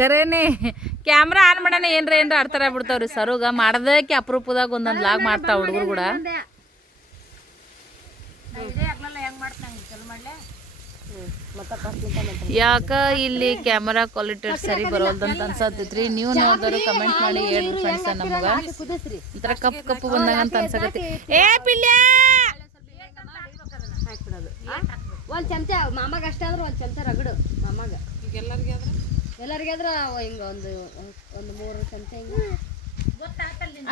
ಕರೇನೆ camera on ಮಾಡಣ ಏನ್ರ ಏನ್ರ ಆಡ್ತಾರ ಬಿಡ್ತಾವ್ರಿ ಸರುಗ ಮಾಡ್ದಕ್ಕೆ ಅಪರೂಪದಾಗ ಒಂದೊಂದು ಲಾಗ್ ಮಾಡ್ತಾವ ಹುಡುಗರು ಕೂಡ. ಯಾಕ ಇಲ್ಲಿ ಕ್ಯಾಮರಾ ಕ್ವಾಲಿಟಿ ಸರಿ ಬರೋಲ್ದಂತ ಅನ್ಸತ್ತೈತ್ರಿ. ನೀವು ನೋಡಿದ್ರು ಕಮೆಂಟ್ ಮಾಡಿ ಹೇಳ್ರಿ ಫ್ರೆಂಡ್ಸ್ ನಮಗ. ಒಂಥರ ಕಪ್ಪು ಕಪ್ಪು ಬಂದಂಗ ಅಂತ ಅನ್ಸಕತ್ತಿ ಏ ಪಿಲ್ಯ! ಒಂದ್ ಚಮಚ ಮಾಮಾಗ ಅಷ್ಟೇ ಆದ್ರೆ ಒಂದು ಚಮಚ ರಗಡು ಮಾಮಾಗ. ಎಲ್ಲರಿಗೆ ಆದ್ರ ಹಿಂಗ ಒಂದು ಒಂದು ಮೂರು ಚಮಚ ಹಿಂಗ.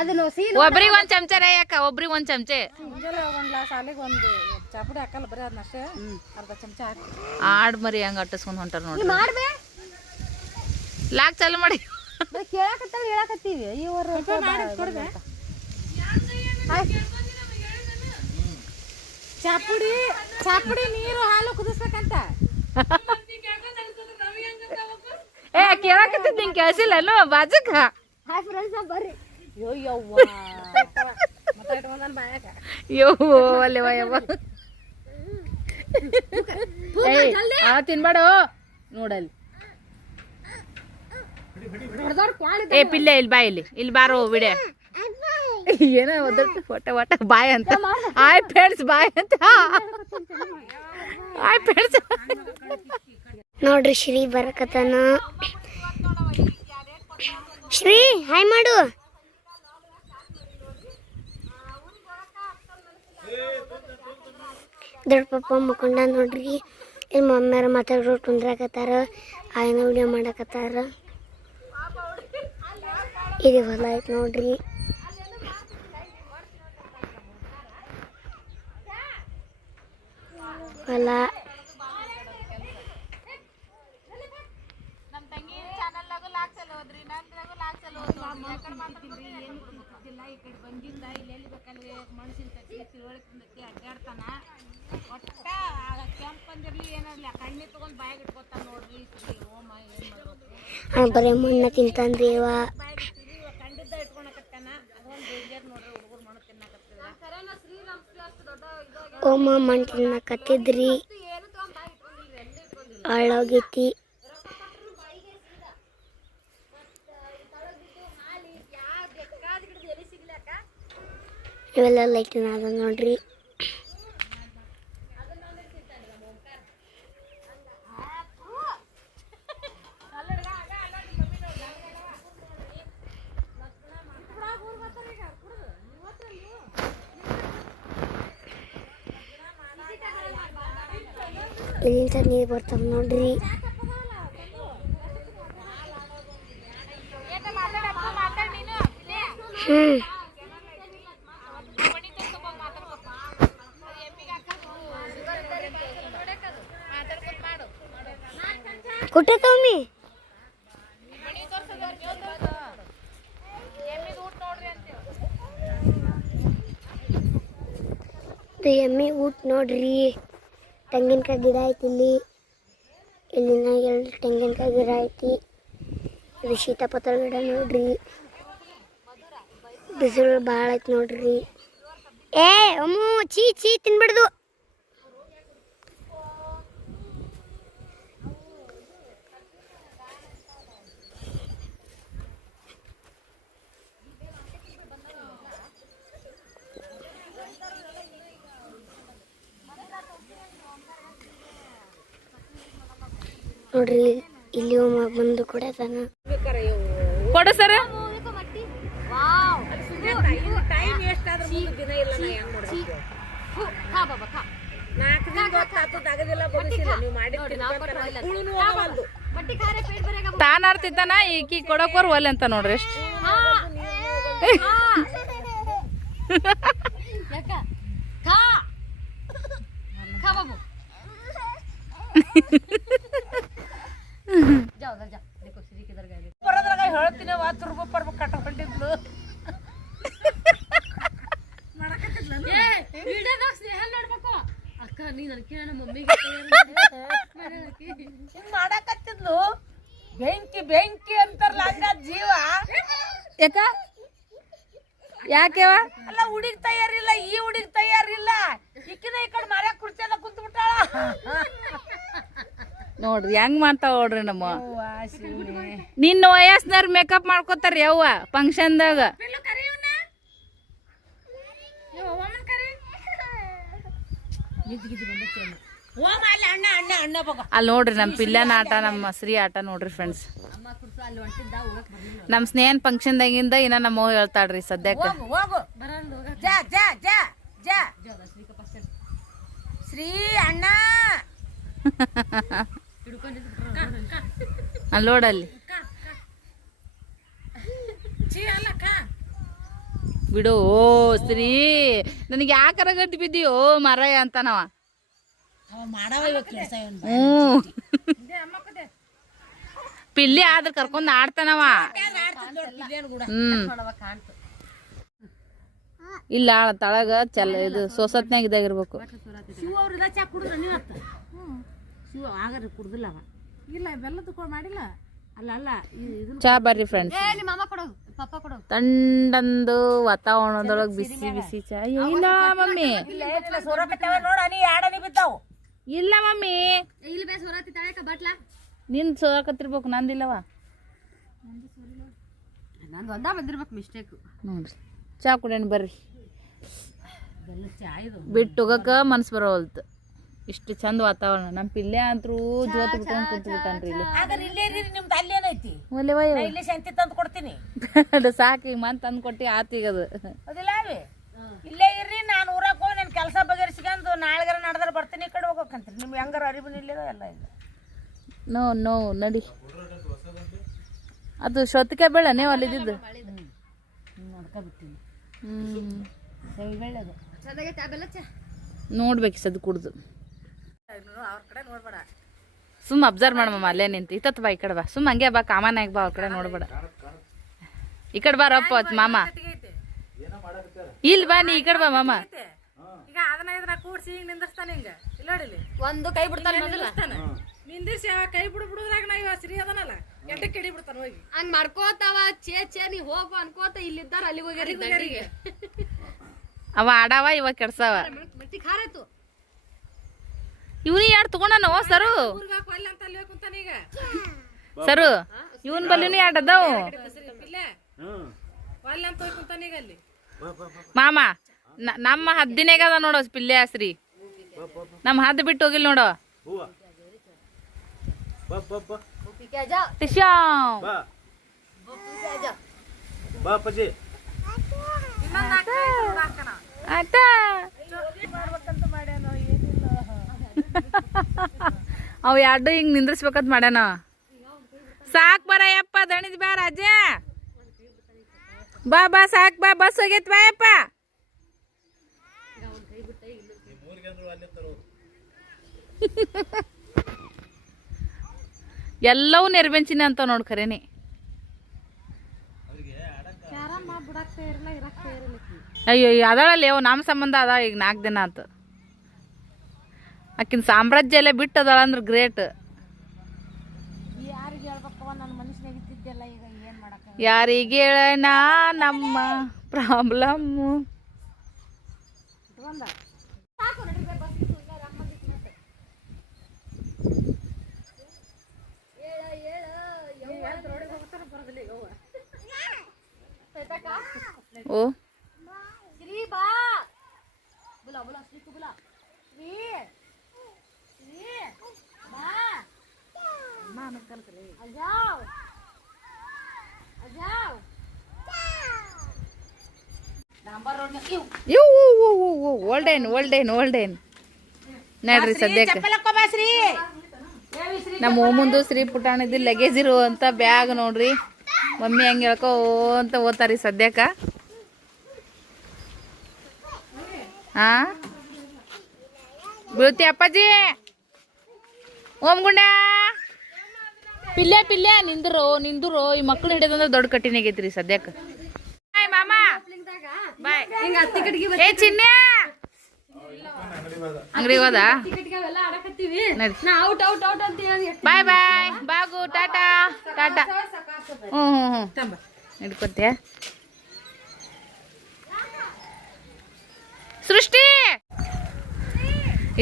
ಅದನ್ನು ಸೀನ್ ಒಬ್ರಿಗೆ ಒಂದ್ ಚಮಚ ರೇ ಅಕ್ಕ ಒಬ್ರಿಗೆ ಒಂದ್ ಚಮಚೆ. ಮುಂಜಾನೆ ಒಂದ್ ಗ್ಲಾಸ್ ಹಾಲಿಗೆ ಒಂದು ಚಾಪುಡಿ ಹಾಕಲ್ಲ ಬರೀ ಅದನ್ನಷ್ಟೇ ಅರ್ಧ ಚಮಚ ಹಾಕಿ. ಆಡ್ ಮರಿ ಹಂಗ ಅಟ್ಟಿಸ್ಕೊಂಡ್ ಹೊಂಟಾರ ನೋಡಿ ಮಾಡ್ಬೇ. ಲಾಕ್ ಚಾಲು ಮಾಡಿ. ಕೇಳಕತ್ತಾವ ಹೇಳಕತ್ತೀವಿ. ಇವರು ಚಾಪುಡಿ ಚಾಪುಡಿ ನೀರು ಹಾಲು ಕುದಿಸ್ಬೇಕಂತ. ಏ ಕೇಳಕತ್ತಿದ್ ನಿಂಗೆ ಕೇಳಿಸಿಲ್ಲ ಅಲ್ಲೋ ಬಾಜಕ. ಹಾಯ್ ಫ್ರೆಂಡ್ಸ್ ಬರ್ರಿ. ಯವ್ವ ಯೋ ಅಲ್ಲೇ ಯವ್ವ ಆ ತಿನ್ಬೇಡು. ನೋಡಲ್ಲಿ. ಏ ಪಿಲ್ಲೆ ಇಲ್ಲಿ ಬಾ ಇಲ್ಲಿ. ಇಲ್ಲಿ ಬಾರೋ ವಿಡಿಯೋ ಏನೋ ಒದರ್ತು ಫೋಟೋ ವಾಟ ಬಾಯ್ ಅಂತ. ಆಯ್ ಫ್ರೆಂಡ್ಸ್ ಬಾಯ್ ಅಂತ. Hi friends. ನೋಡ್ರಿ ಶ್ರೀ ಬರಕತನ. ಶ್ರೀ ಹಾಯ್ ಮಾಡು. ದೊಡ್ಡ ಪಪ್ಪ ಮುಖಂಡ ನೋಡ್ರಿ ಇಲ್ಲಿ ಮಮ್ಮಿಯಾರ ಮಾತಾಡ್ರು ಕುಂದ್ರಾಕತ್ತಾರ ಆಯ್ನ ವಿಡಿಯೋ ಮಾಡಕತ್ತಾರ. ಇದು ಹೊಲ ಐತೆ ನೋಡ್ರಿ. ಹೊಲ ಬರೀ ಮಣ್ಣ ತಿಂತಾನ ಇವ ಓಮ ಮಣ್ಣು ತಿನ್ನಕತ್ತಿದ್ರಿ ಹಾಳಾಗೈತಿ ಇವೆಲ್ಲ ಲೈಟಿನ ಅದ ನೋಡ್ರಿ. ಇಲ್ಲಿಂದ ನೀರು ಬರ್ತಾವ ನೋಡ್ರಿ. ಕುಟ್ಟೆ ತಮ್ಮಿ ಎಮ್ಮಿ ಎಮ್ಮೆ ಊಟ ನೋಡ್ರಿ. ತೆಂಗಿನಕಾಯಿ ಗಿಡ ಐತಿ ಇಲ್ಲಿ. ಇಲ್ಲಿನ ಎರಡು ತೆಂಗಿನಕಾಯಿ ಗಿಡ ಐತಿ. ಇದು ಸೀತಾಪತ್ರ ಗಿಡ ನೋಡ್ರಿ. ಬಿಸಿಲು ಭಾಳ ಐತಿ ನೋಡ್ರಿ. ಏ, ಅಮ್ಮು ಚೀ ಚೀ ತಿನ್ಬಿಡ್ದು ನೋಡ್ರಿ ಇಲ್ಲಿ ಒಮ್ಮ ಬಂದು ಕೂಡ ಅದಾನ ಕೊಡು ಸರ್ ಟೈಮ್ ಎಷ್ಟಾದ್ರೂ ಮುಂದೆ ದಿನ ಇಲ್ಲ ನಾ ಹೆಂಗ್ ಮಾಡ್ಬೇಕು ಖಾ ಬಾಬಾ ಖಾ ನಾಲ್ಕು ದಿನ ಗೊತ್ತಾತು ತಗದಿಲ್ಲ ಬಗ್ಸಿಲ್ಲ ನೀವು ಮಾಡಿ ಹುಳುನು ಇಲ್ಲಿ ಬಂದು ಖಾರೆ ಪೇಟ್ ಬರೆಗ ತಾನ್ ಆಡ್ತಿದ್ದಾನ ಈಕಿ ಕೊಡಕ್ ಒಲ್ಲೆ ಅಂತ ನೋಡ್ರಿ ಎಷ್ಟು ಯಾಕ ಖಾ ಖಾ ಬಾಬು जाओ उधर जा देखो श्री किधर गए ಬರೋದ್ರಾಗ ಹೇಳ್ತೀನಿ ಹತ್ತು ರೂಪಾಯಿ ಪಡ್ಬೇಕು ಕಟ್ಕೊಂಡಿದ್ಲು ವಿಡಿಯೋದಾಗ ಸ್ನೇಹ ನೋಡ್ಬೇಕು ಅಕ್ಕ ನೀ ನನ್ ಕೇಳ ಮಮ್ಮಿಗೆ ಹಿಂಗ್ ಮಾಡಕತ್ತಿದ್ಲು ಬೆಂಕಿ ಬೆಂಕಿ ಅಂತಾರಲ್ಲ ಹಂಗ ಜೀವ ಯಾಕ ಯಾಕೆವ ಅಲ್ಲ ಹುಡುಗ್ ತಯಾರಿಲ್ಲ ಈ ಹುಡುಗ್ ತಯಾರಿಲ್ಲ ಈಕಿನ ಈ ಕಡೆ ಮರ್ಯಾಗ ಕುರ್ಚಿಯಾಗ ಕುಂತ್ ಬಿಟ್ಟಾಳ ನೋಡ್ರಿ ಹೆಂಗ್ ಮಾಡ್ತಾವ ನೋಡ್ರಿ ನಮ್ಮ? ನಿನ್ನ ವಯಸ್ಸಿನವ್ರ ಮೇಕಪ್ ಮಾಡ್ಕೋತಾರ ಯವ್ವ ಫಂಕ್ಷನ್ದಾಗ ದಾಗ ಅಲ್ಲಿ ಅಣ್ಣ ಅಣ್ಣ ಅಣ್ಣ ಬಗ ಅಲ್ಲಿ ನೋಡ್ರಿ ನಮ್ಮ ಪಿಲ್ಲನ ಆಟ ನಮ್ಮ ಶ್ರೀ ಆಟ ನೋಡ್ರಿ ಫ್ರೆಂಡ್ಸ್ ನಮ್ಮ ಸ್ನೇಹನ್ ಫಂಕ್ಷನ್ದಾಗಿಂದ ಇನ್ನ ನಮ್ಮ ಹೇಳ್ತಾಳ್ರಿ ಸದ್ಯಕ್ಕೆ. ಹೋಗು ಹೋಗು. ಜಾ ಜಾ ಜಾ ಜಾ. ಶ್ರೀ ಅಣ್ಣ. ಅಲ್ಲಿ ನೋಡಲ್ಲಿ ಚೀ ಅಲ್ಲಕ್ಕ ಬಿಡು ಓ ಶ್ರೀ ನನಗೆ ಯಾಕಾರ ಗಟ್ಟಿ ಬಿದ್ದೀಯೋ ಮಾರಾಯ ಅಂತನವ. ಹ್ಞೂ ಪಿಲ್ಲಿ ಆದ್ರೆ ಕರ್ಕೊಂಡು ಆಡ್ತಾನವ. ಹ್ಮ್. ಇಲ್ಲ ತಳಗ ಚಲ ಇದು ಸೊಸತ್ನಾಗ ಇದಾಗಿರ್ಬೇಕು. ಶಿವ ಆಗರ ಕುಡ್ದಿಲ್ಲ ಅವ. ಇಲ್ಲ ಬೆಲ್ಲದ ಮಾಡಿಲ್ಲ? ಅಲ್ಲ ಅಲ್ಲ ಇದನ್ನ ಚಾ ಬರ್ರಿ ಫ್ರೆಂಡ್ಸ್ ಏ ನಿಮ್ಮ ತಂಡಂದು ವಾತಾವರಣದೊಳಗೆ ಬಿಸಿ ಬಿಸಿ ಚಾ. ಮಮ್ಮಿ. ಇಲ್ಲ ಮಮ್ಮಿ ಸೋರಕತ್ತವ ನೋಡ ನೀ ಆಡನಿ ಬಿದ್ದಾವು. ಇಲ್ಲ ಮಮ್ಮಿ. ಇಲ್ಲಿ ಬೇಸ್ ಹೊರತಿ ತಳಕ ಬಟ್ಲ. ನಿನ್ ಸೋಕತ್ತಿರ್ಬೇಕು ನಂದಿಲ್ಲವ. ನಂದು ಒಂದ ಬಂದಿರ್ಬೇಕು ಮಿಸ್ಟೇಕ್ ನೋಡ್ರಿ ಚಾ ಕುಡಿಯೋಣ ಬರ್ರಿ. ಬಿಟ್ಟು ಹೋಗಕ್ಕ ಮನ್ಸು ಬರೋವಲ್ತು. ಇಷ್ಟು ಚಂದ ವಾತಾವರಣ. ನಮ್ಮ ಪಿಲ್ಲೆ ಅಂತರೂ ಜೋತ್ ಬಿಟ್ಕೊಂಡು ಕುಂತು ಬಿಟ್ಟಾನ್ರಿ ಇಲ್ಲಿ. ಆದ್ರೆ ಇಲ್ಲೇ ಇರಿ ನಿಮ್ದು ಅಲ್ಲೇನೈತಿ ಏನೈತಿ? ವಯ್ಯ ನಾ ಇಲ್ಲೇ ಶಾಂತಿ ತಂದು ಕೊಡ್ತೀನಿ. ಸಾಕು ಈಗ ಮಂತ್ ತಂದು ಕೊಟ್ಟು ಆತೀಗದು ಅದಿಲ್ಲ ಅವಿ? ಇಲ್ಲೇ ಇರ್ರಿ ನಾನು ಊರಾಗ ಹೋಗಿ ನನ್ನ ಕೆಲಸ ಬಗೆಹರಿಸ್ಕೊಂಡು ನಾಳೆಗಾರ ನಡೆದ್ರೆ ಬರ್ತೀನಿ ಈ ಕಡೆ ಹೋಗ್ಬೇಕಂತ್ರಿ ನಿಮ್ಗೆ ಹೆಂಗಾರ ಅರಿವು ಇಲ್ಲದ ಎಲ್ಲ ಇಲ್ಲ. ನೋ ನೋ ನಡಿ. ಅದು ಶ್ರತಿಕೆ ಬೇಡ ನೀವು ಅಲ್ಲಿದ್ದು ಬೆಲ್ಲ ನೋಡ್ಬೇಕು ಸದ್ ಕುಡ್ದು. ಸುಮ್ಮ ಅಬ್ಸರ್ವ್ ಮಾಡಮ್ಮ ಅಲ್ಲೇ ನಿಂತು ಇತ್ತತ್ ಬಾ ಈ ಕಡೆ ಬಾ ಸುಮ್ಮ ಹಂಗೆ ಬಾ ಕಾಮನ್ ಆಗಿ ಬಾ ಅವ್ರ ಕಡೆ ನೋಡ್ಬೇಡ ಈ ಕಡೆ ಬಾರಪ್ಪ ರಪ್ಪ ಮಾಮ ಇಲ್ ಬಾ ನೀ ಈ ಕಡೆ ಬಾ ಮಾಮ ಈಗ ಅದನ್ನ ಇದನ್ನ ಕೂಡ್ಸಿ ಹಿಂಗ್ ನಿಂದಿರ್ತಾನೆ ಹಿಂಗ ಇಲ್ಲ ನೋಡಿಲಿ ಒಂದು ಕೈ ಬಿಡ್ತಾನೆ ಮೊದಲ ನಿಂದಿರ್ಸಿ ಕೈ ಬಿಡು ಬಿಡುದ್ರಾಗ ನಾ ಇವ ಶ್ರೀ ಅದನಲ್ಲ ಎಂಟಕ್ಕೆ ಕೆಡಿ ಬಿಡ್ತಾನ ಹೋಗಿ ಹಂಗ್ ಮಾಡ್ಕೋತಾವ ಚೇ ಚೇ ನೀ ಹೋಗು ಅನ್ಕೋತ ಇಲ್ಲಿದ್ದಾರ ಅಲ್ಲಿಗೆ ಹೋಗ್ಯಾರ ಅವ ಆಡವ ಇವ ಕೆಡ್ಸವ ಮಟ್ಟಿ ಖಾರ ಆಯ್ತು ಇವ್ನಿ ಯಾರು ತಗೊಂಡನೋ, ಸರು? ಸರು, ಇವನ್ ಬಲ್ಲಿನೂ ಎರಡು ಅದಾವು? ಮಾಮ ನಮ್ಮ ಹದ್ದಿನಾಗ ಅದ ನೋಡೋ ಪಿಲ್ಲೆ ಹಸ್ರಿ. ನಮ್ಮ ಹದ್ದು ಬಿಟ್ಟು ಹೋಗಿಲ್ ಆಯ್ತಾ ಟಿಶ್ಯಾಮ್. ಅವ್ ಎರಡು ಹಿಂಗ್ ನಿಂದ್ರಿಸ್ಬೇಕಂತ ಮಾಡ್ಯಾನ. ಸಾಕ್ ಬರ ಯಪ್ಪ ದಣಿದ್ ಬಾ ರಾಜ. ಬಾ ಬಾ, ಸಾಕ್ ಬಾ, ಬಸ್ ಹೋಗೈತ್ ಬಾ ಯಪ್ಪ. ಎಲ್ಲವೂ ನೆರವೆಂಚಿನ ಅಂತ ನೋಡ್ ಖರೇನೆ. ಅಯ್ಯೋ ಅದಳಲ್ಲಿ ಅವ್ ನಮ್ಮ ಸಂಬಂಧ ಅದ, ಈಗ ನಾಲ್ಕು ದಿನ ಆತು. ಆಕಿನ ಸಾಮ್ರಾಜ್ಯ ಎಲ್ಲ ಬಿಟ್ಟದಳ ಅಂದ್ರೆ ಗ್ರೇಟ್ ಯಾರಿಗೆ ಹೇಳೋಣ ನಮ್ಮ ಪ್ರಾಬ್ಲಮ್ಮು ಓ ಶ್ರೀ ಬಾ ಬುಲಾ ಬುಲಾ ಶ್ರೀ ಕು ಬುಲಾ ಶ್ರೀ ಶ್ರೀ ಬಾ ಅಜಾವ್ ಅಜಾವ್ ಇವು ಓಲ್ಡೇನು ಓಲ್ಡೇನು ಓಲ್ಡೇನ್ ನೋಡ್ರಿ ಸದ್ಯಕ್ಕೆ. ನಮ್ಮ ಓಮಂದು ಶ್ರೀ ಪುಟಾಣಿದ್ದು ಲಗೇಜ್ ಇರುವಂತ ಬ್ಯಾಗ್ ನೋಡ್ರಿ. ಮಮ್ಮಿ ಹೆಂಗೆ ಹೇಳ್ಕೋ ಅಂತ ಓದ್ತಾರಿ ಸದ್ಯಕ್ಕ. ಹಾ? ಬೀಳ್ತಿ ಅಪ್ಪಾಜಿ? ಓಂ ಗುಂಡ? ಪಿಲ್ಲೆ ಪಿಲ್ಲೆ ನಿಂದ್ರು ನಿಂದ್ರು ಈ ಮಕ್ಳು ಹಿಡಿದಂದ್ರೆ ದೊಡ್ಡ ಕಠಿಣ ಆಗೈತ್ರಿ ಸದ್ಯಕ್ಕೆ ಮಾಮ! ಬಾಯ್. ಹಿಂಗ ಹತ್ತಿ ಕಟ್ಗಿ ಏ ಚಿನ್ನೆ. ಅಂಗಡಿಗೆ ಹೋದ? ಬಾಯ್ ಬಾಯ್. ಬಾಗು ಟಾಟಾ. ಟಾಟಾ. ಹ್ಞೂ ಹ್ಞೂ ಹ್ಞೂ ಹಿಡ್ಕೊತೆ ಸೃಷ್ಟಿ!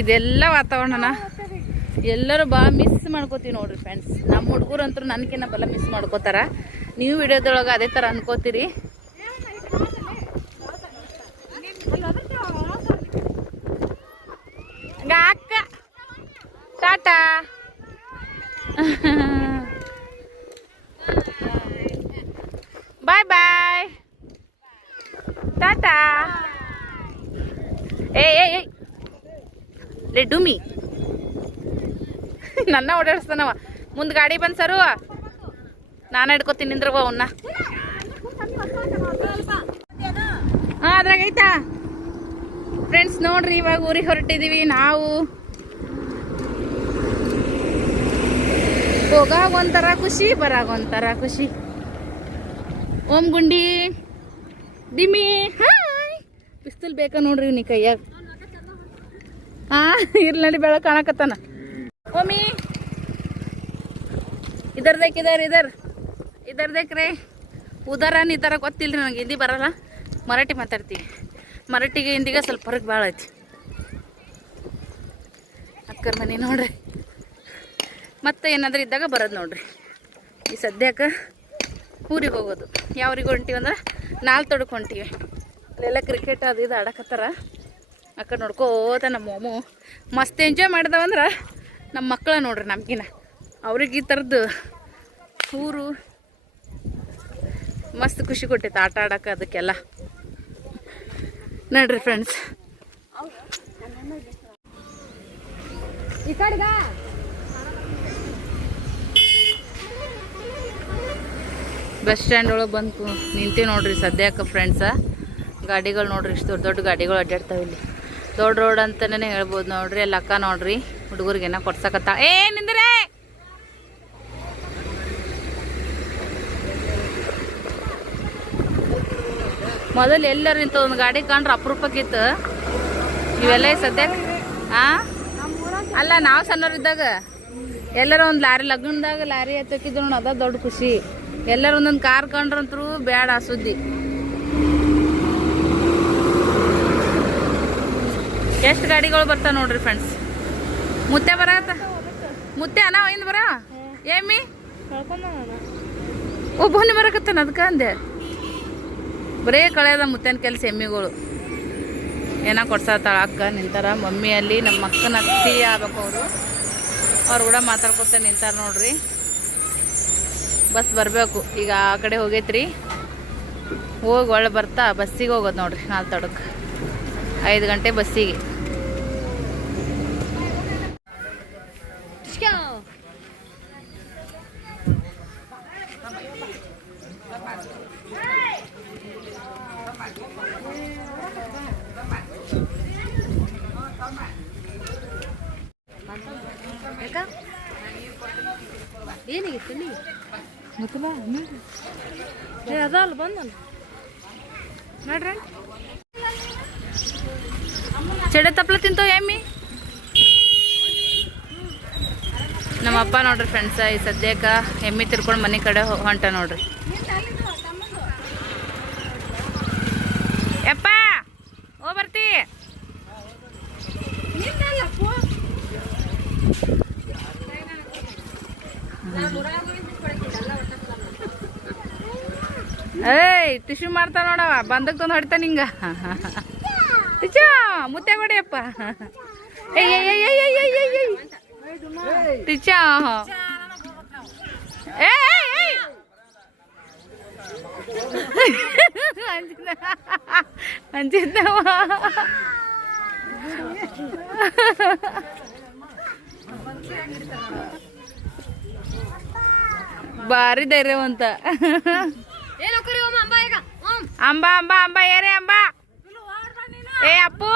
ಇದೆಲ್ಲ ವಾತಾವರಣನ ಎಲ್ಲರೂ ಬಾ ಮಿಸ್ ಮಾಡ್ಕೋತೀವಿ ನೋಡ್ರಿ ಫ್ರೆಂಡ್ಸ್ ನಮ್ಮ ಹುಡುಗರು ಅಂತೂ ನನಗಿನ್ನ ಬಲ ಮಿಸ್ ಮಾಡ್ಕೋತಾರ. ನೀವು ವಿಡಿಯೋದೊಳಗೆ ಅದೇ ಥರ ಅನ್ಕೋತೀರಿ ಹಂಗ ಅಕ್ಕ ಟಾಟಾ ಬಾಯ್ ಬಾಯ್ ಟಾಟಾ ಏ ಏ ಏ ಲೇ ಡುಮಿ ನನ್ನ ಓಡಾಡಿಸ್ತಾನವ. ಮುಂದೆ ಗಾಡಿ ಬಂದ್ ಸರು. ನಾನು ಹಿಡ್ಕೊತೀನಿ ನಿಂದ್ರವ ಅವನ್ನ ಹಾಂ, ಅದ್ರಾಗ ಫ್ರೆಂಡ್ಸ್ ನೋಡ್ರಿ, ಇವಾಗ ಊರಿಗೆ ಹೊರಟಿದೀವಿ ನಾವು. ಹೋಗಾಗ ಒಂಥರ ಖುಷಿ ಬರಾಗ ಒಂಥರ ಖುಷಿ. ಓಂ ಗುಂಡಿ. ದಿಮಿ ಹಾಯ್. ಪಿಸ್ತೂಲ್ ಬೇಕಾ ನೋಡ್ರಿ ನೀ ಕೈಯಾಗ? ಹಾ ಇರ್ಲಿ ಬೆಳಕು ಕಾಣಕತ್ತಾನ. ಓಮಿ ಇದರ್ ದೇಕ್ ಇದರ್ ಇದರ್. ಇದರ್ ದೇಕ್ ರೇ. ಉದಾರ ಈ ಗೊತ್ತಿಲ್ಲ ನನಗೆ ಹಿಂದಿ ಬರಲ್ಲ. ಮರಾಠಿ ಮಾತಾಡ್ತೀವಿ ಮರಾಠಿಗೆ ಹಿಂದಿಗೆ ಸ್ವಲ್ಪ ಹೊರಗೆ ಭಾಳ ಐತಿ. ಅಕ್ಕರ ಮನೆ ನೋಡ್ರಿ. ಮತ್ತೆ ಏನಾದರೂ ಇದ್ದಾಗ ಬರೋದು ನೋಡ್ರಿ. ಈ ಸದ್ಯಕ್ಕೆ ಊರಿಗೆ ಹೋಗೋದು. ಯಾವ್ರಿಗೆ ಹೊಂಟೀವಿ ಅಂದ್ರೆ ನಾಲ್ ತೊಡ್ಕೊಂತೀವಿ ಹೊಂಟೀವಿ. ಅಲ್ಲೆಲ್ಲ ಕ್ರಿಕೆಟ್ ಅದು ಇದು ಆಡಕತ್ತಾರ. ಅಕ್ಕ ನೋಡ್ಕೋತ ನಮ್ಮ ಮೊಮ್ಮು ಮಸ್ತ್ ಎಂಜಾಯ್ ಮಾಡಿದವಂದ್ರೆ ನಮ್ಮ ಮಕ್ಕಳ ನೋಡ್ರಿ ನಮ್ಗಿನ. ಅವ್ರಿಗೆ ಈ ಥರದ್ದು ಊರು ಮಸ್ತ್ ಖುಷಿ ಕೊಟ್ಟೈತೆ ಆಟ ಆಡೋಕೆ ಅದಕ್ಕೆಲ್ಲ. ನೋಡ್ರಿ ಫ್ರೆಂಡ್ಸ್ ಬಸ್ ಸ್ಟ್ಯಾಂಡ್ ಒಳಗೆ ಬಂದು ನಿಂತೀವಿ ನೋಡ್ರಿ ಸದ್ಯಕ್ಕೆ ಫ್ರೆಂಡ್ಸ ಗಾಡಿಗಳು ನೋಡ್ರಿ, ಇಷ್ಟು ದೊಡ್ಡ ದೊಡ್ಡ ಗಾಡಿಗಳು ಅಡ್ಡಾಡ್ತಾವೆ ಇಲ್ಲಿ. ದೊಡ್ಡ ರೋಡ್ ಅಂತಲೇ ಹೇಳ್ಬೋದು ನೋಡ್ರಿ ಅಲ್ಲಿ ಅಕ್ಕ ನೋಡ್ರಿ. ಹುಡುಗರಿಗೆನ ಕೊಡ್ಸಕತ್ತ. ಏ ಮೊದಲು ಎಲ್ಲರೂ ಇಂಥ ಒಂದು ಗಾಡಿ ಕಂಡ್ರೆ ಅಪರೂಪಕ್ಕಿತ್ತು. ಇವೆಲ್ಲ ಸದ್ಯ ಆ? ಅಲ್ಲ, ನಾವು ಸಣ್ಣವರಿದ್ದಾಗ ಎಲ್ಲರೂ ಒಂದು ಲಾರಿ, ಲಗ್ನದಾಗ ಲಾರಿ ಹತ್ತಕ್ಕಿದ್ದು ನೋಡಿ, ಅದ ದೊಡ್ಡ ಖುಷಿ. ಎಲ್ಲರೂ ಒಂದೊಂದು ಕಾರ್ ಕಂಡ್ರಂತೂ ಬೇಡ ಸುದ್ದಿ. ಎಷ್ಟು ಗಾಡಿಗಳು ಬರ್ತಾವೆ ನೋಡ್ರಿ ಫ್ರೆಂಡ್ಸ್ ಮುತ್ತೆ ಬರತ್ತ ಮುತ್ತೆ ಅಣ್ಣ ಒಯ್ದು ಬರ? ಏಮಿ? ಒಬ್ಬನೇ ಬರಕತ್ತಾನ ಅದಕ್ಕೆ ಅಂದೆ. ಬರೇ ಕಳೆಯದ ಮುತ್ತೇನ ಕೆಲಸ ಎಮ್ಮಿಗಳು. ಏನೋ ಕೊಡ್ಸತ್ತಾಳ ಅಕ್ಕ ನಿಂತಾರ. ಮಮ್ಮಿಯಲ್ಲಿ ನಮ್ಮ ಅಕ್ಕನ ಅತ್ತಿ ಆಗ್ಬೇಕು ಅವರು. ಅವ್ರು ಕೂಡ ಮಾತಾಡ್ಕೊತ ನಿಂತಾರ ನೋಡ್ರಿ. ಬಸ್ ಬರಬೇಕು. ಈಗ ಆ ಕಡೆ ಹೋಗೈತ್ರಿ. ಹೋಗಿ ಒಳ್ಳೆ ಬರ್ತಾ ಬಸ್ಸಿಗೆ ಹೋಗೋದು ನೋಡ್ರಿ ನಾಲ್ಕು ತಡಕ್ಕೆ ಐದು ಗಂಟೆ ಬಸ್ಸಿಗೆ ಏನಿಗಿತ್ತು ನೀ ನೋಡ್ರಿ. ಚಡೆ ತಪ್ಪಲ ತಿಂತೋ, ಎಮ್ಮಿ? ನಮ್ಮ ಅಪ್ಪ ನೋಡ್ರಿ ಫ್ರೆಂಡ್ಸ ಈ ಸದ್ಯಕ್ಕ ಎಮ್ಮಿ ತಿರ್ಕೊಂಡು ಮನೆ ಕಡೆ ಹೊಂಟ ನೋಡ್ರಿ ಯಪ್ಪ ಓ ಬರ್ತಿ ಏಯ್ ಟಿಶ್ಯೂ ಮಾಡ್ತಾ ನೋಡವ ಬಂದಕ್ ತಂದು ಹೊಡಿತಾ ನಿಂಗ ಟಿಚಾ ಮುತ್ತೆ ಕೊಡಿಯಪ್ಪ ಟಿಚಾ ಅಂಜಿದ ಅಂಜಿದ್ದವ ಭಾರಿ ಧೈರ್ಯವಂತ. ಏನೋ ಕರಿ ಓಮ ಅಂಬ ಈಗ ಓಂ ಅಂಬ ಅಂಬ ಅಂಬ ಏರೆ ಅಂಬ. ಏ ಅಪ್ಪು,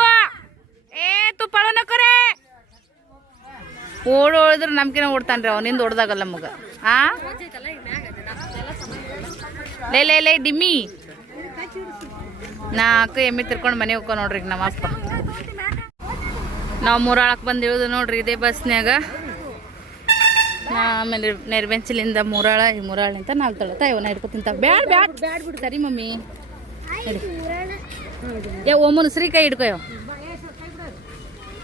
ಏ ತುಪ್ಪಳು ನಕ್ಕರೆ ಓಡ್ ಓಡಿದ್ರೆ ನಮ್ಕಿನ ಓಡ್ತಾನ್ರಿ ಅವನಿಂದ ಓಡ್ದಾಗಲ್ಲ ಮಗ ಆ? ಲೇ ಲೇ ಲೇ, ಡಿಮ್ಮಿ. ನಾಲ್ಕು ಎಮ್ಮಿ ತಿರ್ಕೊಂಡು ಮನೆ ಹೋಗ್ಕೊ ನೋಡ್ರಿ ನಮ್ಮ ಅಪ್ಪ ನಾವು ಮೂರಾಳಕ್ಕೆ ಬಂದು ಇಳಿದು ನೋಡ್ರಿ ಇದೇ ಬಸ್ನ್ಯಾಗ. ಆಮೇಲೆ ನೆರ್ಬೆಂಚಲಿಂದ ಮೂರಾಳ, ಈ ಮೂರಾಳಿಂದ ನಾಲ್ಕು ತಳ ತಾಯವನ್ನ ಹಿಡ್ಕೊ ತಿಂತ ಬ್ಯಾಡ್ ಬ್ಯಾಡ್. ಬ್ಯಾಡ್ ಬಿಡ್ತಾರಿ ಮಮ್ಮಿ. ಓಮನ ಶ್ರೀ ಕೈ ಹಿಡ್ಕೊಯೋ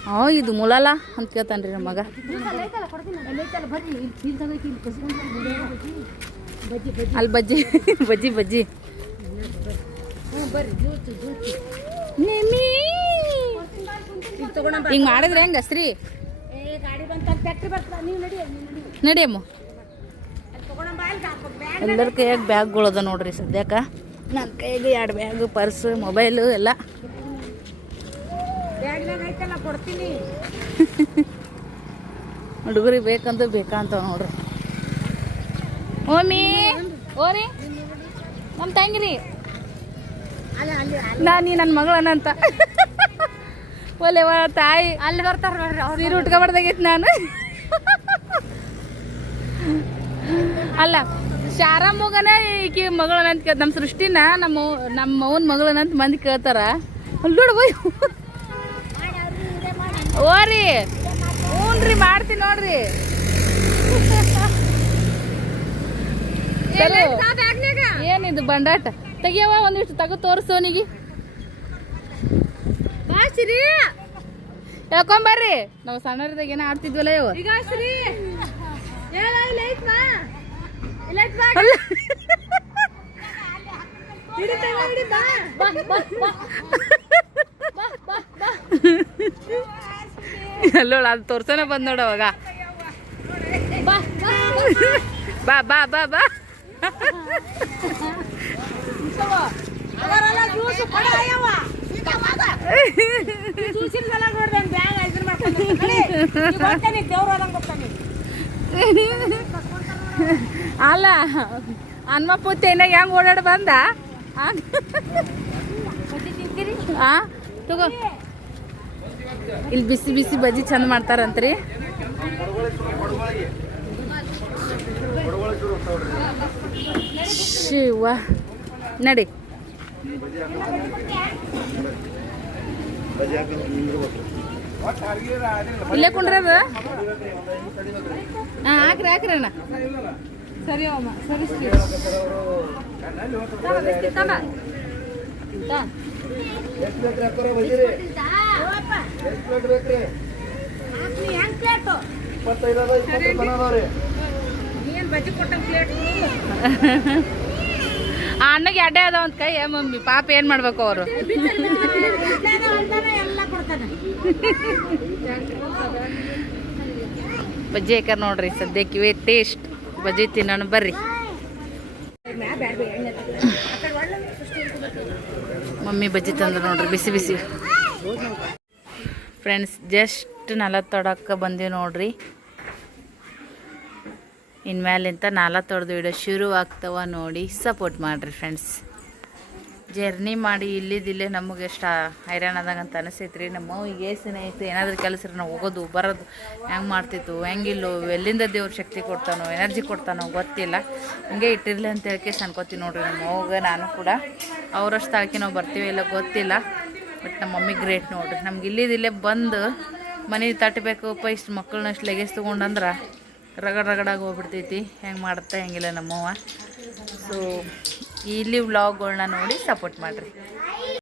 ಹಾಂ ಇದು ಮುಲಾಲ ಅಂತ ಕೇಳ್ತಾನೆ ರೀ ನಮ್ಮ ಮಗ. ಅಲ್ಲಿ ಬಜ್ಜಿ ಬಜ್ಜಿ ಬಜ್ಜಿ. ಹಿಂಗೆ ಮಾಡಿದ್ರೆ ಹೆಂಗ ಸ್ತ್ರೀ ನಡಿಯಮ್ಮ ಎಲ್ಲರ ಕೈಯಾಗ ಬ್ಯಾಗ್ಗಳದ ನೋಡ್ರಿ ಸದ್ಯಕ್ಕೆ. ನನ್ನ ಕೈಗೆ ಎರಡು ಬ್ಯಾಗು ಪರ್ಸ್ ಮೊಬೈಲು ಎಲ್ಲ. ಕೊಡ್ತೀನಿ. ಹುಡುಗರಿಗೆ ಬೇಕಂತ ಬೇಕಂತ ನೋಡ್ರಿ. ಓಮಿ ಓರಿ ನಮ್ಮ ತಂಗಿರಿ. ನಾನು ನಾ ನೀ ನನ್ನ ಮಗಳನ್ನಂತ ಒಲೆ ತಾಯಿ. ಅಲ್ಲಿ ಬರ್ತಾರ ನೋಡ್ರಿ ಸೀರೆ ಉಟ್ಕೊಬಾರ್ದಾಗಿತ್ತು ನಾನು. ಅಲ್ಲ ಶಾರಮ್ಮಗನ ಈಕಿ ಮಗಳನಂತ ಕೇಳ ನಮ್ಮ ಸೃಷ್ಟಿನ ನಮ್ಮ ನಮ್ಮ ಅವನ ಮಗಳನಂತ ಮಂದಿ ಕೇಳ್ತಾರ. ಅಲ್ಲಿ ನೋಡು ಬೈ. ಓರಿ ಹ್ಞೂ ಮಾಡ್ತೀನಿ ನೋಡ್ರಿ. ಏನಿದು ಬಂಡಾಟ? ತೆಗಿಯವ ಒಂದಿಷ್ಟು ತಗೋ ತೋರಿಸೋನಿಗೆ ಹೇಳ್ಕೊಂಬರ್ರಿ ನಾವು ಸಣ್ಣರಿದಾಗ ಏನೋ ಆಡ್ತಿದ್ವಲ್ಲ ಇವ ಅಲ್ಲೋಳ ಅದು ತೋರ್ಸೋಣ ಬಂದ್ ನೋಡು ಅವಾಗ ಬಾ ಬಾ ಬಾ ಬಾ ಬಾ ಅಲ್ಲ, ಹನುಮ ಪೂತಿ ಏನಾಗ ಹೆಂಗ್ ಓಡಾಡಿ ಬಂದ? ಇಲ್ಲಿ ಬಿಸಿ ಬಿಸಿ ಬಜ್ಜಿ ಚಂದ ಮಾಡ್ತಾರಂತ್ರಿ. ಶಿವ. ನಡಿ. ಇಲ್ಲೇ ಕುಂಡ್ರದ ಹಾಂ, ಹಾಕ್ರಿ ಹಾಕ್ರಿ ಅಣ್ಣ. ಸರಿ ಅಮ್ಮ, ಸರಿ ಆ ಅಣ್ಣಗೆ ಅಡ್ಡ ಅದ ಒಂದು ಕೈ ಮಮ್ಮಿ, ಪಾಪ ಏನು ಮಾಡ್ಬೇಕು ಅವರು? ಬಜ್ಜಿ ಹಾಕ್ಯಾರ ನೋಡ್ರಿ ಸದ್ಯಕ್ಕೆ ಇವೇ ಟೇಸ್ಟ್ ಬಜ್ಜಿ ತಿನ್ನೋಣ ಬರ್ರಿ. ಮಮ್ಮಿ ಬಜ್ಜಿ ತಂದ್ರು ನೋಡ್ರಿ, ಬಿಸಿ ಬಿಸಿ. ಫ್ರೆಂಡ್ಸ್ ಜಸ್ಟ್ ನಲವತ್ತೊಡಕ್ಕೆ ಬಂದೀವಿ ನೋಡ್ರಿ. ಇನ್ಮೇಲಿಂತ ನಾಲ್ಕು ತೊಡೆದು ವಿಡಿಯೋ ಶುರು ಆಗ್ತವ ನೋಡಿ ಸಪೋರ್ಟ್ ಮಾಡಿರಿ ಫ್ರೆಂಡ್ಸ್ ಜರ್ನಿ ಮಾಡಿ ಇಲ್ಲಿದ್ದಿಲ್ಲೇ ನಮಗೆ ಎಷ್ಟು ಹೈರಾಣದಾಗ ಅಂತ ಅನಿಸೈತೆ ರೀ ನಮ್ಮ ಏಸನ ಐತೆ ಏನಾದರೂ ಕೆಲಸ ನಾವು ಹೋಗೋದು, ಬರೋದು, ಹೆಂಗೆ ಮಾಡ್ತಿತ್ತು, ಹೆಂಗಿಲ್ಲೋ, ಎಲ್ಲಿಂದ ದೇವ್ರ ಶಕ್ತಿ ಕೊಡ್ತಾನೋ, ಎನರ್ಜಿ ಕೊಡ್ತಾನೋ ಗೊತ್ತಿಲ್ಲ. ಹಂಗೆ ಇಟ್ಟಿರಲಿ ಅಂತ ಹೇಳ್ಕೆ ಅನ್ಕೋತೀವಿ ನೋಡ್ರಿ ನಮ್ಮ ಅವ್ಗೆ ನಾನು ಕೂಡ. ಅವರಷ್ಟು ತಾಳ್ಕೆ ನಾವು ಬರ್ತೀವಿ ಇಲ್ಲ ಗೊತ್ತಿಲ್ಲ. ಬಟ್ ನಮ್ಮ ಮಮ್ಮಿ ಗ್ರೇಟ್ ನೋಡ್ರಿ. ನಮ್ಗೆ ಇಲ್ಲಿದಿಲ್ಲೇ ಬಂದು ಮನೆ ತಟ್ಟಬೇಕಪ್ಪ ಇಷ್ಟು ಮಕ್ಕಳನ್ನ ಅಷ್ಟು ಲೆಗೇಜ್ ತೊಗೊಂಡಂದ್ರೆ ರಗಡ್ ರಗಡಾಗಿ ಹೋಗ್ಬಿಡ್ತೈತಿ. ಹೆಂಗೆ ಮಾಡುತ್ತೆ, ಹೆಂಗಿಲ್ಲ ನಮ್ಮವ್ವ ಸೊ ಇಲ್ಲಿ ವ್ಲಾಗ್ಗಳನ್ನ ನೋಡಿ ಸಪೋರ್ಟ್ ಮಾಡಿರಿ.